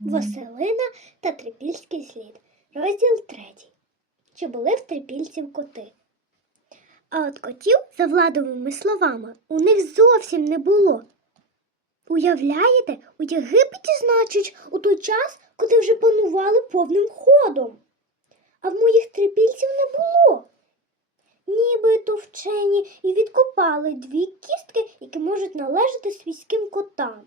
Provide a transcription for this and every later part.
Василина та трипільський слід. Розділ третій. Чи були в трипільців коти? А от котів, за владовими словами, у них зовсім не було. Уявляєте, у Єгипті, значить, у той час, коли вже панували повним ходом. А в моїх трипільців не було. Нібито вчені і відкопали дві кістки, які можуть належати свійським котам.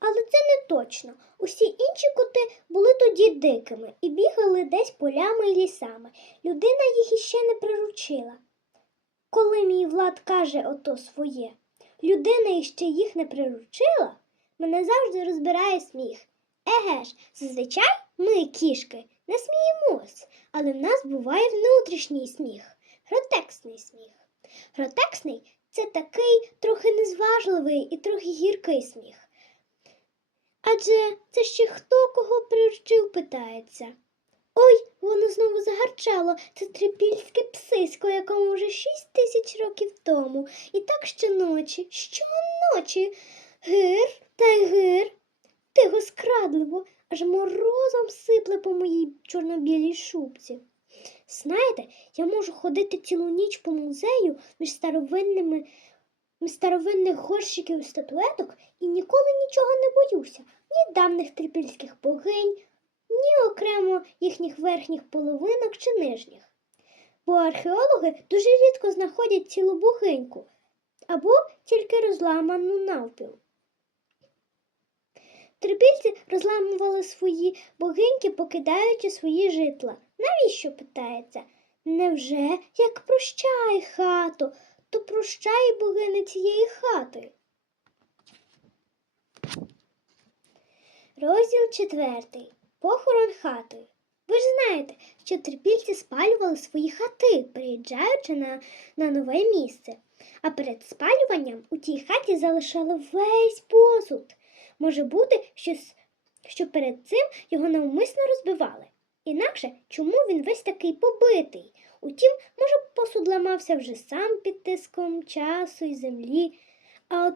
Але це не точно. Усі інші коти були тоді дикими і бігали десь полями і лісами. Людина їх іще не приручила. Коли мій влад каже ото своє, людина іще їх не приручила, мене завжди розбирає сміх. Еге ж, зазвичай ми, кішки, не сміємось, але в нас буває внутрішній сміх, гротексний сміх. Гротексний це такий трохи незважливий і трохи гіркий сміх. Адже це ще хто кого приручив, питається. Ой, воно знову загарчало. Це трипільське псисько, якому вже шість тисяч років тому. І так щоночі, щоночі. Гир та й гир. Тихо скрадливо, аж морозом сипле по моїй чорно-білій шубці. Знаєте, я можу ходити цілу ніч по музею між старовинними старовинних горщиків і статуеток і ніколи нічого не боюся ні давних трипільських богинь, ні окремо їхніх верхніх половинок чи нижніх. Бо археологи дуже рідко знаходять цілу богиньку або тільки розламану навпіл. Трипільці розламували свої богиньки, покидаючи свої житла. Навіщо питається? Невже як прощай хату, то прощай богини цієї хати? Розділ четвертий. Похорон хати. Ви ж знаєте, що трипільці спалювали свої хати, приїжджаючи на, на нове місце. А перед спалюванням у тій хаті залишали весь посуд. Може бути, що, що перед цим його навмисно розбивали. Інакше чому він весь такий побитий? Утім, може, посуд ламався вже сам під тиском часу і землі. А от,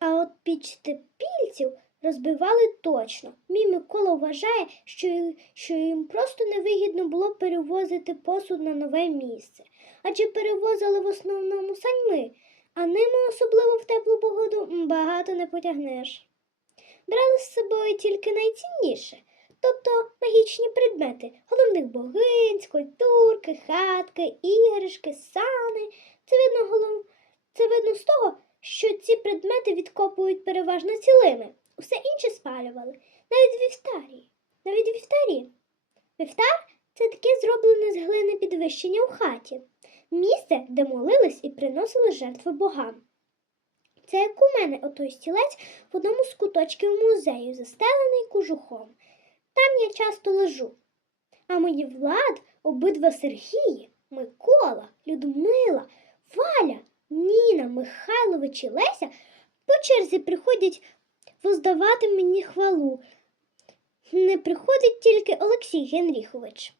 а от піч трипільців розбивали точно. Мій Микола вважає, що, що їм просто невигідно було перевозити посуд на нове місце, адже перевозили в основному саньми, а ними, особливо в теплу погоду, багато не потягнеш. Брали з собою тільки найцінніше, тобто магічні предмети, головних богинь, скульптурки, хатки, іграшки, сани. Це видно, голов... Це видно з того, що ці предмети відкопують переважно цілими. Усе інше спалювали, навіть вівтарі. Навіть вівтарі. Вівтар це таке зроблене з глини підвищення у хаті, місце, де молились і приносили жертви богам. Це як у мене отой стілець в одному з куточків музею, застелений кожухом. Там я часто лежу. А мої влад, обидва Сергії, Микола, Людмила, Валя, Ніна, Михайлович і Леся по черзі приходять воздавати мені хвалу. Не приходить тільки Олексій Генріхович,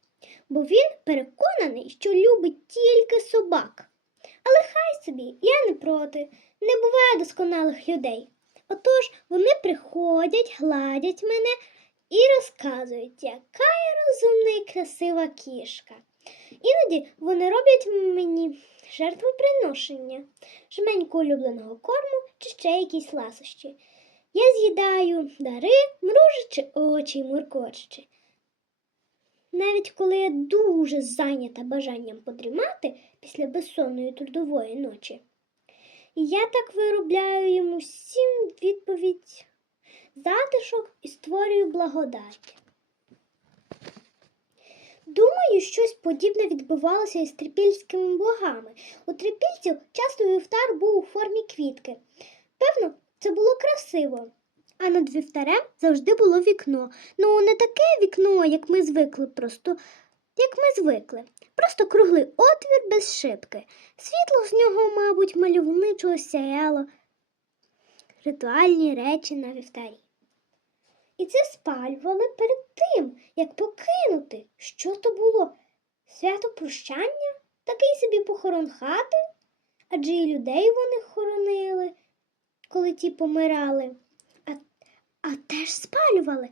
бо він переконаний, що любить тільки собак. Але хай собі, я не проти, не буває досконалих людей. Отож вони приходять, гладять мене і розказують, яка я розумна і красива кішка. Іноді вони роблять мені жертвоприношення, жменьку улюбленого корму чи ще якісь ласощі. Я з'їдаю дари, мружачи очі й муркочучи. Навіть коли я дуже зайнята бажанням подрімати після безсонної трудової ночі, я так виробляю йому всім відповідь затишок і створюю благодать. Думаю, щось подібне відбувалося із трипільськими богами. У трипільців часто вівтар був у формі квітки. Певно, це було красиво. А над вівтарем завжди було вікно. Ну, не таке вікно, як ми звикли, просто як ми звикли. Просто круглий отвір без шибки. Світло з нього, мабуть, мальовничого сяяло. Ритуальні речі на вівтарі. І це спалювали перед тим, як покинути. Що то було? Свято прощання? Такий собі похорон хати? Адже і людей вони хоронили, коли ті помирали. А, а теж спалювали.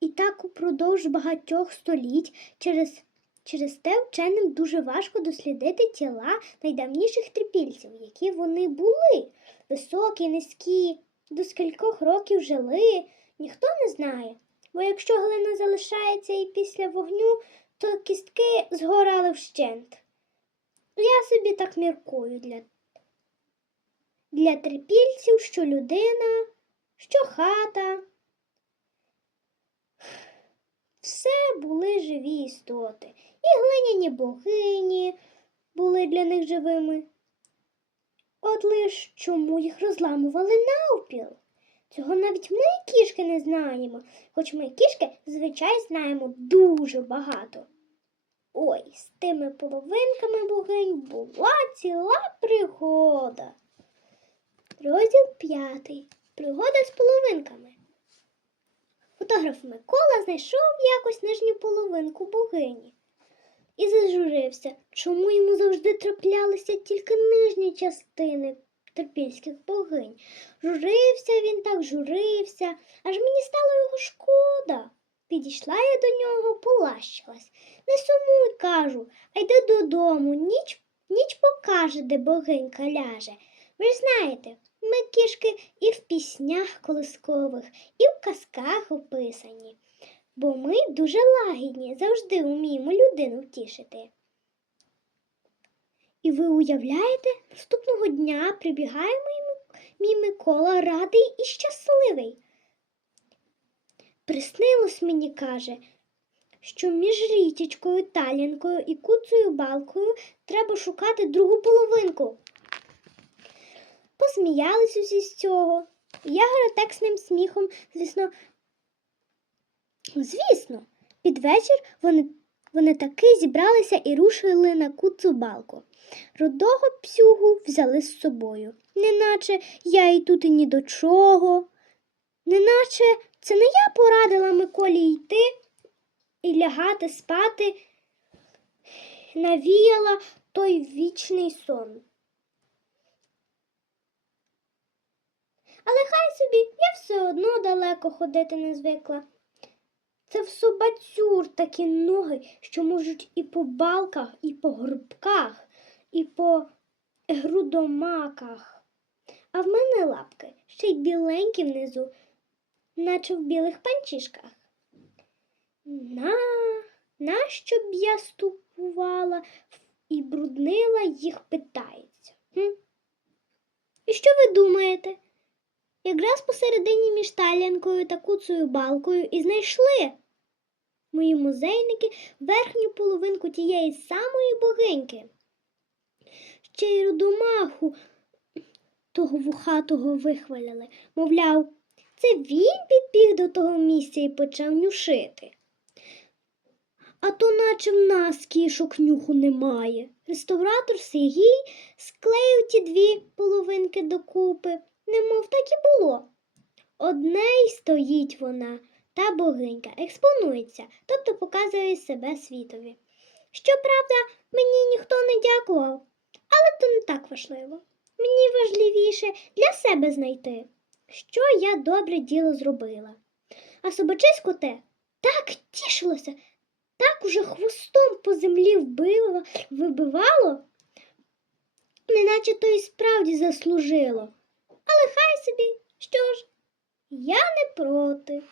І так упродовж багатьох століть через, через те вченим дуже важко дослідити тіла найдавніших трипільців, які вони були. Високі, низькі, до скількох років жили, ніхто не знає. Бо якщо глина залишається і після вогню, то кістки згорали вщент. Я собі так міркую для, для трипільців, що людина, що хата. Все були живі істоти, і глиняні богині були для них живими. От лиш чому їх розламували навпіл? Цього навіть ми, кішки, не знаємо, хоч ми, кішки, звичай, знаємо дуже багато. Ой, з тими половинками богинь була ціла пригода. Розділ п'ятий. Пригода з половинками. Фотограф Микола знайшов якось нижню половинку богині і зажурився, чому йому завжди траплялися тільки нижні частини терпільських богинь. Журився він так, журився, аж мені стало його шкода. Підійшла я до нього, полащилась. Не сумуй, кажу, а йди додому, ніч, ніч покаже, де богинька ляже. Ви ж знаєте, ми кішки і в піснях колискових, і в казках описані, бо ми дуже лагідні, завжди вміємо людину втішити. І ви уявляєте, наступного дня прибігає мій, Микола радий і щасливий. Приснилось мені, каже, що між річечкою, талінкою і куцею балкою треба шукати другу половинку. Посміялись усі з цього. Я гротексним сміхом, звісно, звісно, під вечір вони, вони таки зібралися і рушили на куцу балку. Рудого псюгу взяли з собою, неначе я і тут і ні до чого, неначе це не я порадила Миколі йти і лягати спати, навіяла той вічний сон. Але хай собі, я все одно далеко ходити не звикла. Це в собацюр такі ноги, що можуть і по балках, і по горбках, і по грудомаках. А в мене лапки ще й біленькі внизу, наче в білих панчішках. На, нащо б я ступувала і бруднила їх, питається. Хм? І що ви думаєте? Якраз посередині між талянкою та куцею балкою і знайшли мої музейники верхню половинку тієї самої богиньки. Ще й родомаху того вухатого вихваляли. Мовляв, це він підбіг до того місця і почав нюшити. А то наче в нас кішок нюху немає. Реставратор Сергій склеїв ті дві половинки докупи, немов так і було. Одне й стоїть вона, та богинька, експонується, тобто показує себе світові. Щоправда, мені ніхто не дякував, але то не так важливо. Мені важливіше для себе знайти, що я добре діло зробила. А собачисько те так тішилося, так уже хвостом по землі вбило, вибивало, неначе то і справді заслужило. Але хай собі, що ж, я не проти.